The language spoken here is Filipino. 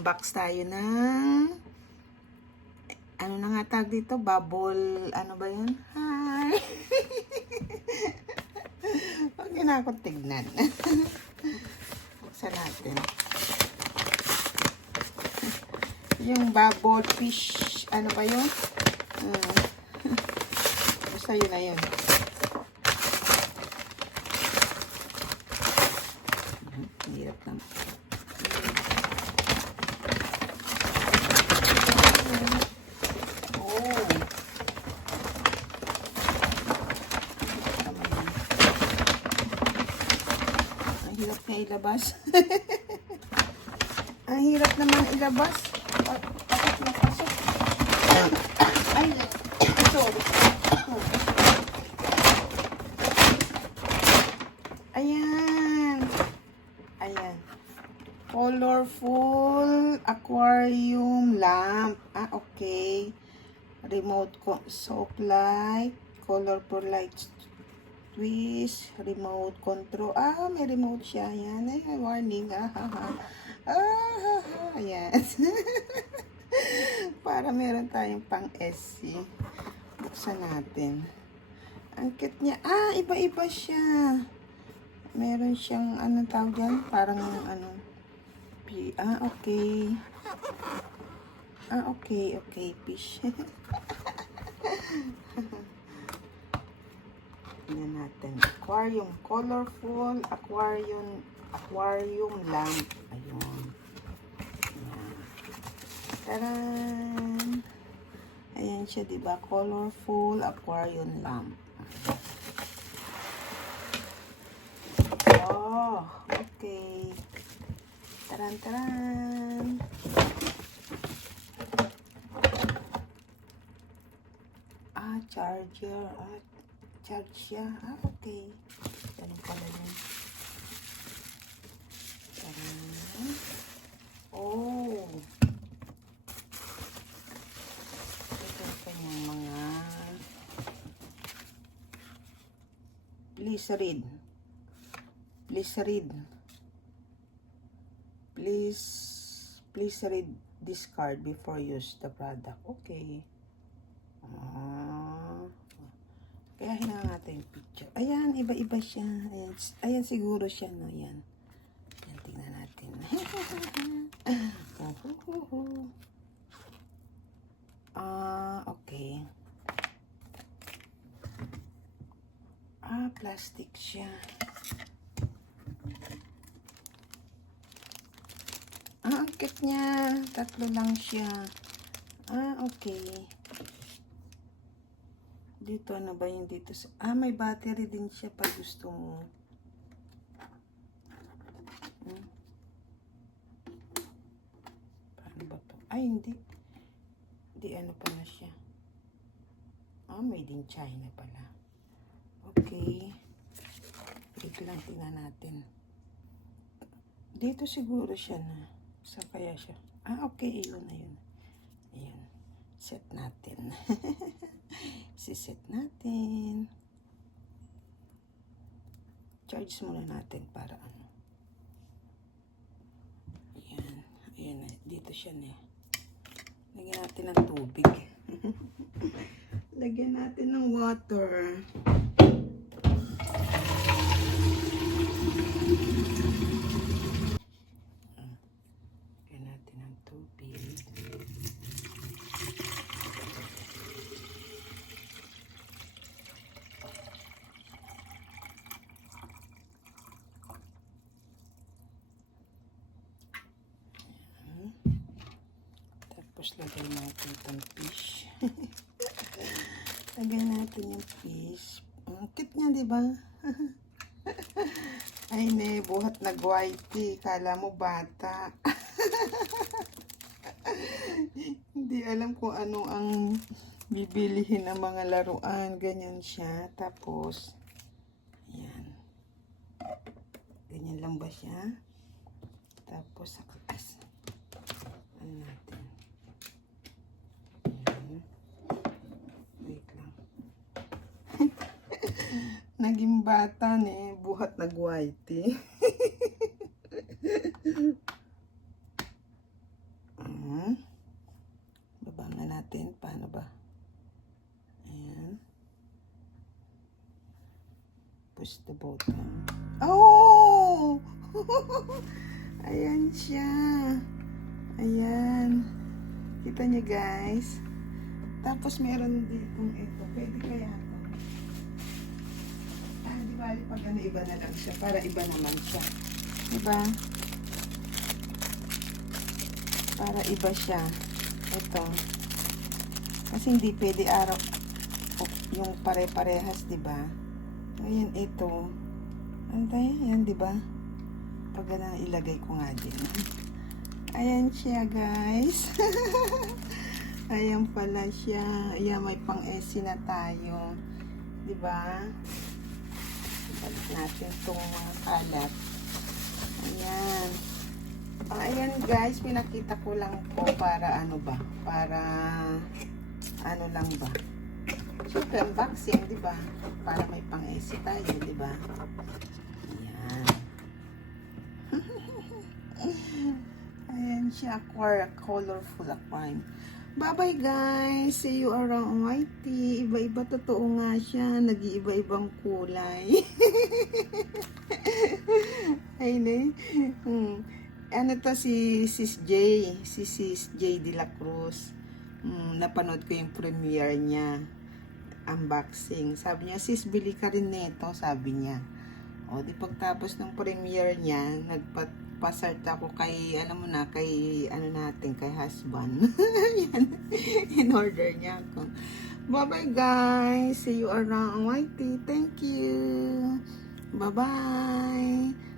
mag-unbox tayo ng ano na nga tag dito? Bubble, ano ba yun? Hi! Huwag yun ako tignan. Buksan natin. Yung bubble fish, ano ba yun? Basta yun na yun. Hirap naman. Hirap na ilabas. Ang hirap naman ilabas. Bakit napasok? Ay, sorry. Ayan. Ayan. Colorful aquarium lamp. Okay. Remote soap light. Colorful lights. Twist, remote control. May remote siya. Ayan. Ay, warning. Ayan. Para meron tayong pang SC. Buksan natin. Ang cute niya. Iba-iba siya. Meron siyang, anong tawag dyan? Parang, okay. Okay, fish. Tingnan natin. Aquarium. Colorful aquarium lamp. Ayun. Ayan. Taran! Ayan siya, diba? Colorful aquarium lamp. Okay. Taran! Charger. Charge siya. Okay. Ganun pala yun. Ito yung kanyang mga Please read this card before use the product. Okay. Kaya hinangan natin yung picture. Ayan, iba-iba siya. Ayan siguro siya, no? Ayan. Ayan, tingnan natin. Okay. Plastic siya. Ang cute niya. 3 lang siya. Okay. Dito, ano ba yung dito? May battery din siya pag gusto mo. Paano ba to? Hindi. Hindi, ano pala siya. Made in China pala. Okay. Dito lang tingnan natin. Dito siguro siya na. Saan kaya siya? Okay. Ayun na yun. Ayun. Set natin. Siset natin. Charge muna natin para ano. Ayan. Ayan na. Dito siya na. Lagyan natin ng tubig. Lagyan natin ng water. Lagyan natin ng tubig. Tapos lagyan natin itong fish. Lagyan natin yung fish. Ang cute niya, diba? Ay, buhat nag-whitey. Kala mo bata. Hindi alam kung ano ang bibilihin ng mga laruan. Ganyan siya. Tapos, ayan. Ganyan lang ba siya? Tapos, sa kakas. Ano natin? Wait lang. Naging bata buhat nag-whitey. Baba nga natin. Paano ba? Ayan. Push the button. Oh! Ayan siya. Ayan. Kita niyo guys. Tapos meron dito ito. Pwede kaya ito. Di bali pag ano, iba na lang siya. Para iba naman siya. Diba? Para iba siya. Ito. Kasi hindi pwede araw yung pare-parehas, diba? Ayan, ito. Antay, yan, diba? Pag na ilagay ko nga din. Ayan siya, guys. Ayan pala siya. Ayan, may pang-AC na tayo. Diba? Balik natin itong mga kalat. Ayan. Ayan, guys. Pinakita ko lang po para ano ba? Para ano lang ba? Super unboxing, diba? Para may pang-AC tayo, diba? Ayan. Ayan siya, colorful aquarium. Bye-bye guys! See you around YT. Iba-iba, totoo nga siya. Nag-iiba-ibang kulay. Ayun Ano to si Sis J. Si Sis J de la Cruz. Napanood ko yung premiere niya. Unboxing. Sabi niya, sis, bili ka rin nito. Sabi niya. O, di pagtapos ng premiere niya, nagpasart ako kay, alam mo na, kay, ano natin, kay husband. Yan. In-order niya ako. Bye-bye, guys. See you around YT. Thank you. Bye-bye.